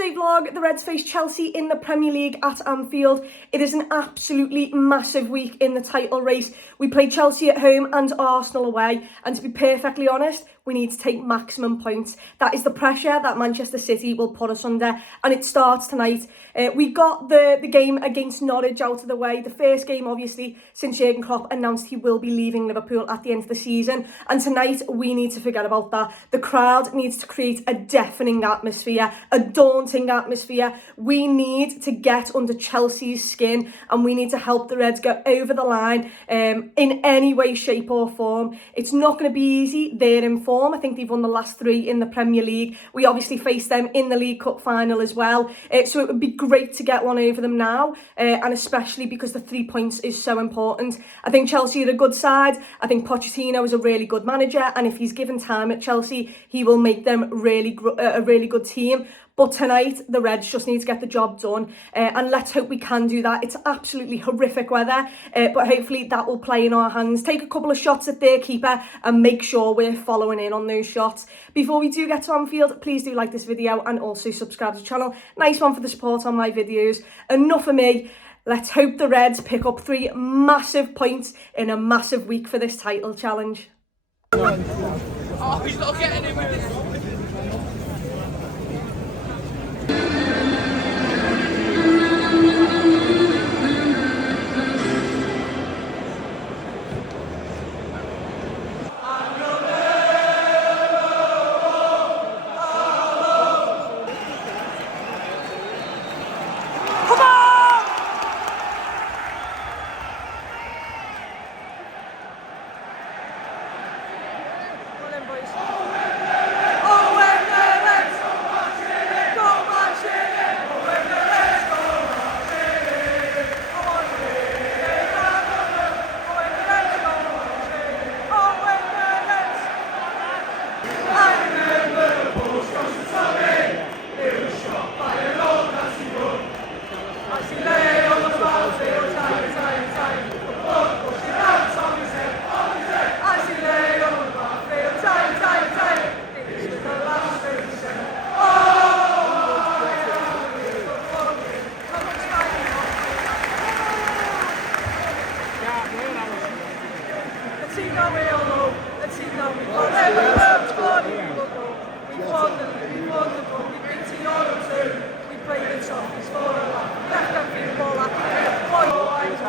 Matchday vlog, the Reds face Chelsea in the Premier League at Anfield. It is an absolutely massive week in the title race. We play Chelsea at home and Arsenal away, and to be perfectly honest, we need to take maximum points. That is the pressure that Manchester City will put us under, and it starts tonight. We got the game against Norwich out of the way. The first game, obviously, since Jurgen Klopp announced he will be leaving Liverpool at the end of the season. And tonight, we need to forget about that. The crowd needs to create a deafening atmosphere, a daunting atmosphere. We need to get under Chelsea's skin, and we need to help the Reds go over the line in any way, shape or form. It's not going to be easy. They're in form. I think they've won the last 3 in the Premier League. We obviously face them in the League Cup final as well. So it would be great to get one over them now, and especially because the 3 points is so important. I think Chelsea are a good side. I think Pochettino is a really good manager, and if he's given time at Chelsea, he will make them a really good team. But tonight, the Reds just need to get the job done, and let's hope we can do that. It's absolutely horrific weather, but hopefully that will play in our hands. Take a couple of shots at their keeper and make sure we're following in on those shots. Before we do get to Anfield, please do like this video and also subscribe to the channel. Nice one for the support on my videos. Enough of me. Let's hope the Reds pick up 3 massive points in a massive week for this title challenge. Oh, he's not getting him with this.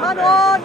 Man on!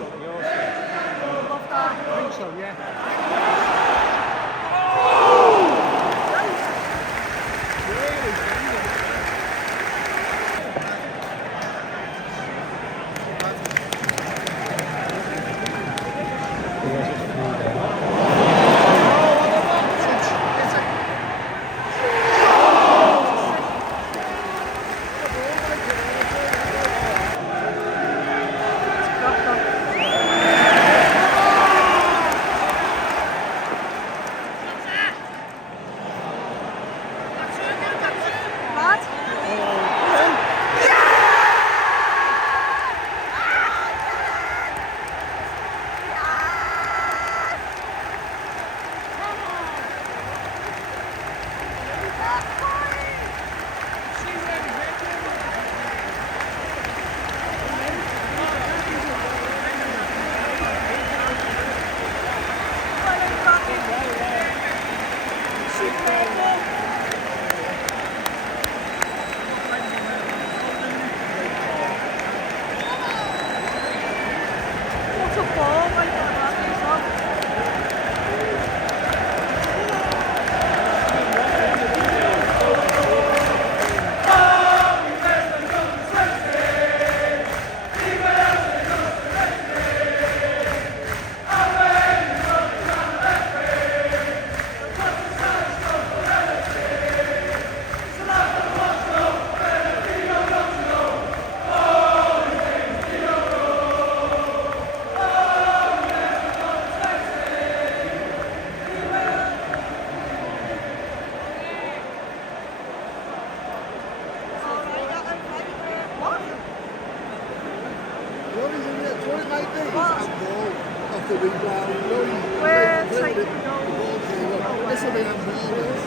This will be unbelievable.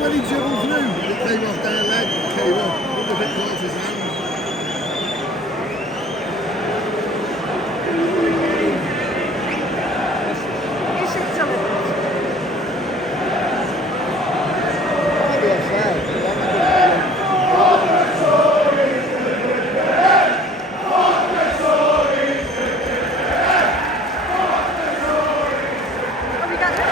when he dribbled through, and it came off their leg, and came up. I wonder if it caught his hand. Is it something? Might be offside. Have we got it?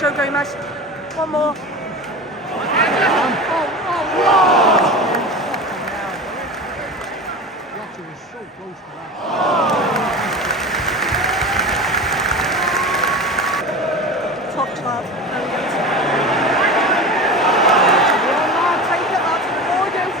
Joe Gomez. One more. Jota was so close to that. Top lad. Take it, lads. Gorgeous.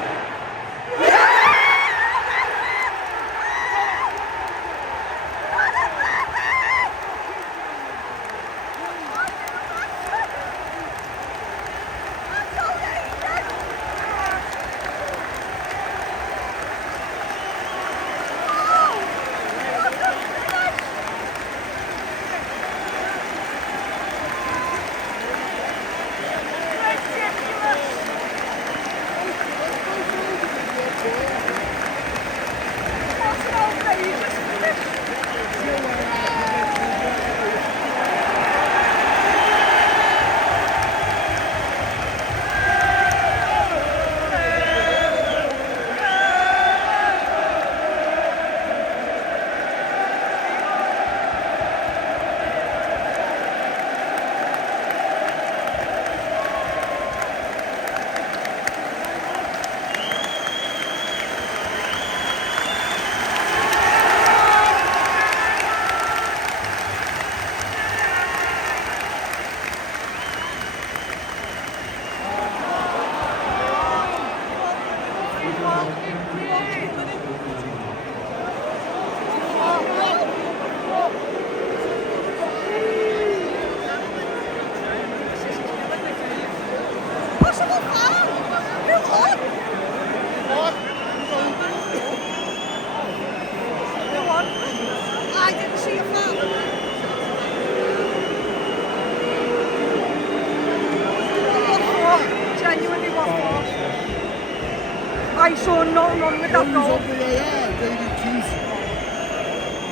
I saw nothing wrong with that goal.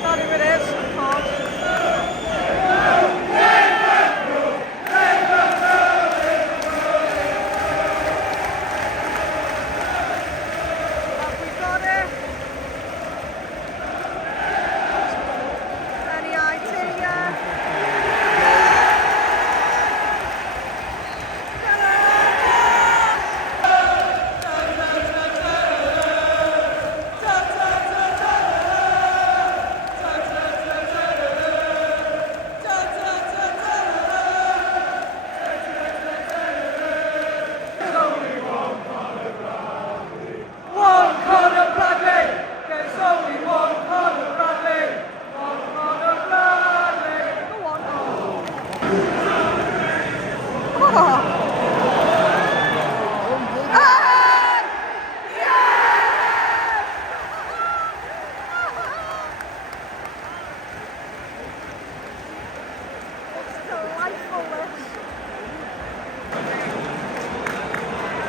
Not who it is, I can't. Have we got it? Any idea?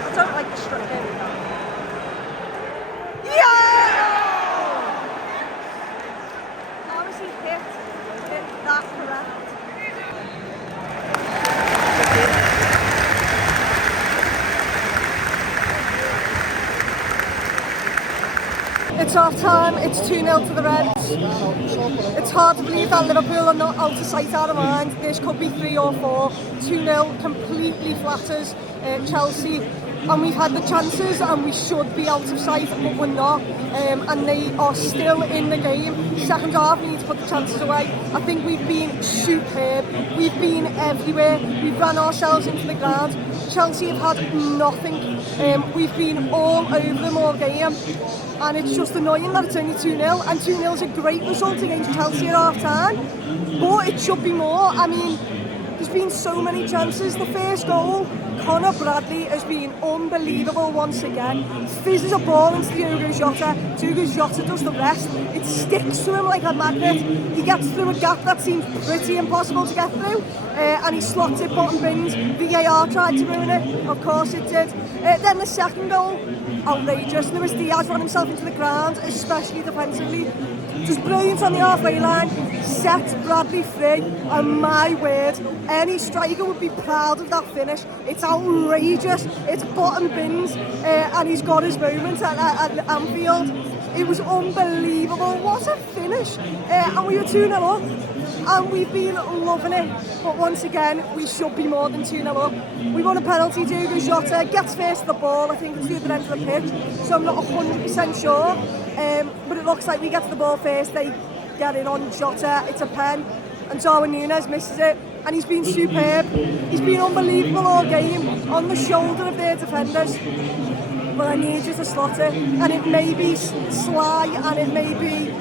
I don't like the strut. There we go. Yeah! How is he hit that correct? It's half time, it's 2-0 to the Reds. It's hard to believe that Liverpool are not out of sight, out of mind. This could be 3 or 4. 2-0 completely flatters Chelsea. And we've had the chances and we should be out of sight, but we're not. And they are still in the game. Second half, we need to put the chances away. I think we've been superb. We've been everywhere. We've run ourselves into the ground. Chelsea have had nothing. We've been all over them all game. And it's just annoying that it's only 2-0. And 2-0 is a great result against Chelsea at half time. But it should be more. I mean, there's been so many chances. The first goal, Conor Bradley has been unbelievable once again. Fizzes a ball into Diogo Jota. Diogo Jota does the rest. It sticks to him like a magnet. He gets through a gap that seems pretty impossible to get through. And he slots it bottom bins. VAR tried to ruin it. Of course it did. Then the second goal, outrageous. DIAZ ran himself into the ground, especially defensively. Just brilliant on the halfway line, set Bradley free, and my word, any striker would be proud of that finish. It's outrageous, it's bottom bins, and he's got his moment at Anfield. It was unbelievable, what a finish, and we were 2-0 up, and we've been loving it, but once again, we should be more than 2-0 up. We won a penalty, Diogo Jota gets first to the ball, I think it's the other end of the pitch, so I'm not 100% sure. But it looks like we get to the ball first, they get in on Jota, it's a pen, and Darwin Nunez misses it, and he's been superb. He's been unbelievable all game, on the shoulder of their defenders. But I need you to slot it, and it may be sly, and it may be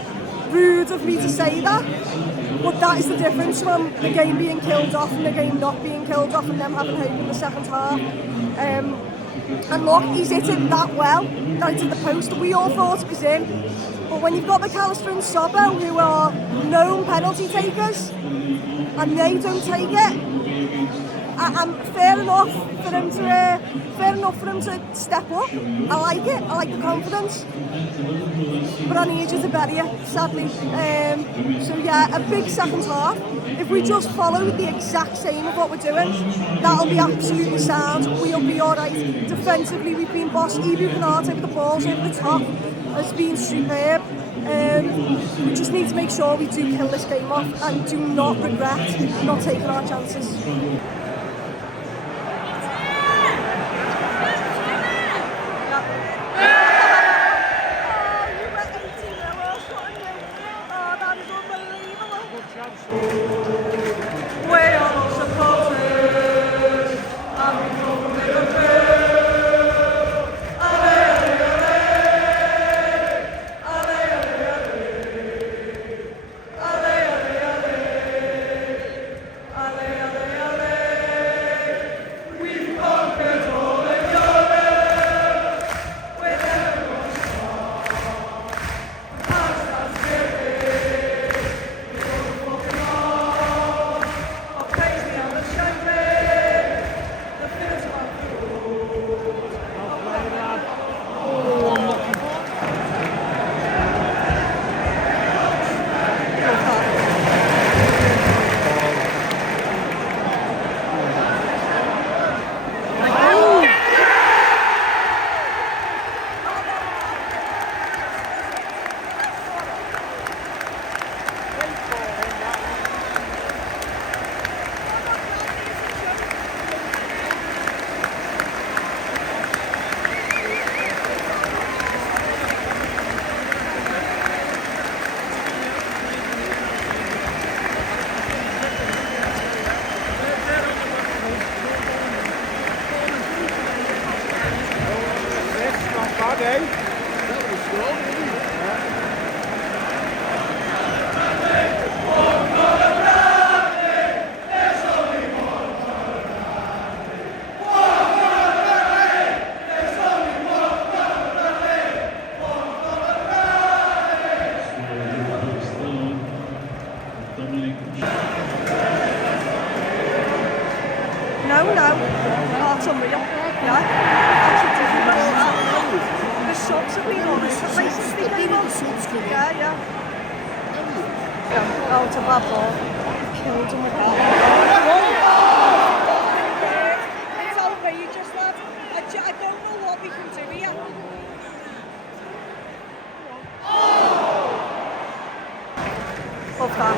rude of me to say that, but that is the difference from the game being killed off and the game not being killed off and them having hope in the second half. And look, he's hit it that well, that it's in the post. We all thought it was in. But when you've got McAllister and SZOBO, who are known penalty takers, and they don't take it, and fair enough for him to step up. I like it. I like the confidence. But I need you to bury it, sadly. So yeah, a big second half. If we just follow the exact same of what we're doing, that'll be absolutely sound. We'll be all right. Defensively, we've been boss. Ibu Canate with the balls over the top has been superb. We just need to make sure we do kill this game off and do not regret not taking our chances. No, oh, it's unreal. Yeah, the shots have been on it. The places they came on. Yeah. Oh, it's a bad ball. Killed him with that. It's outrageous, lad. I don't know what we can do here. that.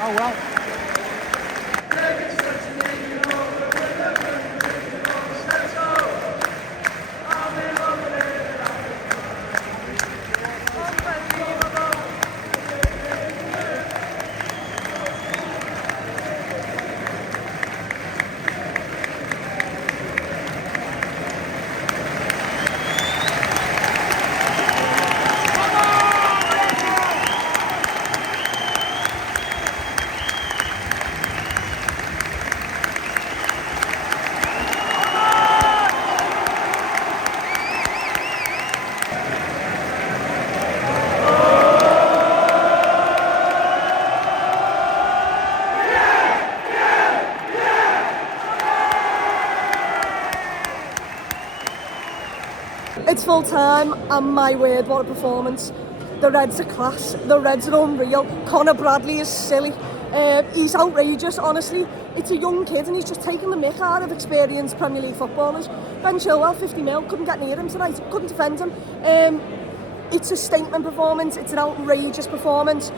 Oh well. It's full time, and my word, what a performance. The Reds are class, the Reds are unreal. Conor Bradley is silly. He's outrageous, honestly. It's a young kid and he's just taking the mick out of experienced Premier League footballers. Ben Chilwell, 50 mil, couldn't get near him tonight, couldn't defend him. It's a statement performance, it's an outrageous performance.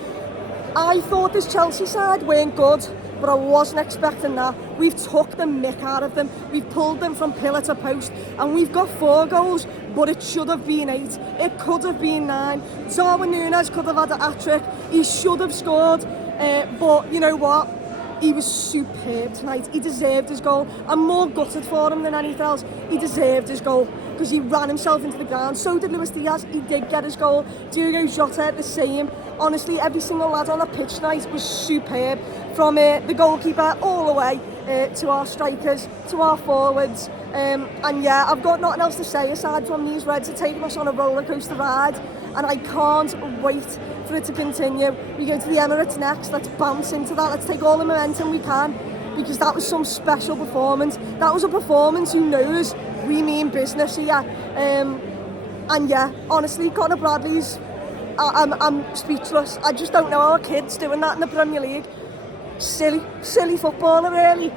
I thought this Chelsea side weren't good, but I wasn't expecting that. We've took the mick out of them, we've pulled them from pillar to post, and we've got 4 goals, but it should have been 8, it could have been 9. Darwin Nunez could have had a hat-trick, he should have scored, but you know what? He was superb tonight, he deserved his goal. I'm more gutted for him than anything else. He deserved his goal, because he ran himself into the ground. So did DIAZ, he did get his goal. Jota, the same. Honestly, every single lad on the pitch tonight was superb. From the goalkeeper all the way to our strikers, to our forwards. And yeah, I've got nothing else to say aside from these Reds are taking us on a roller coaster ride. And I can't wait for it to continue. We go to the Emirates next, let's bounce into that, let's take all the momentum we can, because that was some special performance. That was a performance who knows we mean business here. And yeah, honestly, Conor Bradley's, I'm speechless. I just don't know how a kid's doing that in the Premier League. Silly footballer really.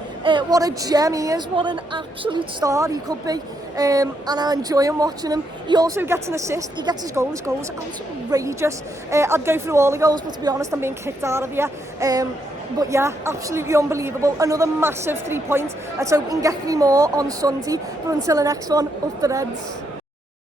What a gem he is, what an absolute star he could be. And I'm enjoying watching him. He also gets an assist, he gets his goal is outrageous. I'd go through all the goals, but to be honest, I'm being kicked out of here. But yeah, absolutely unbelievable. Another massive 3 points. Let's hope we can get 3 more on Sunday. But until the next one, up the Reds.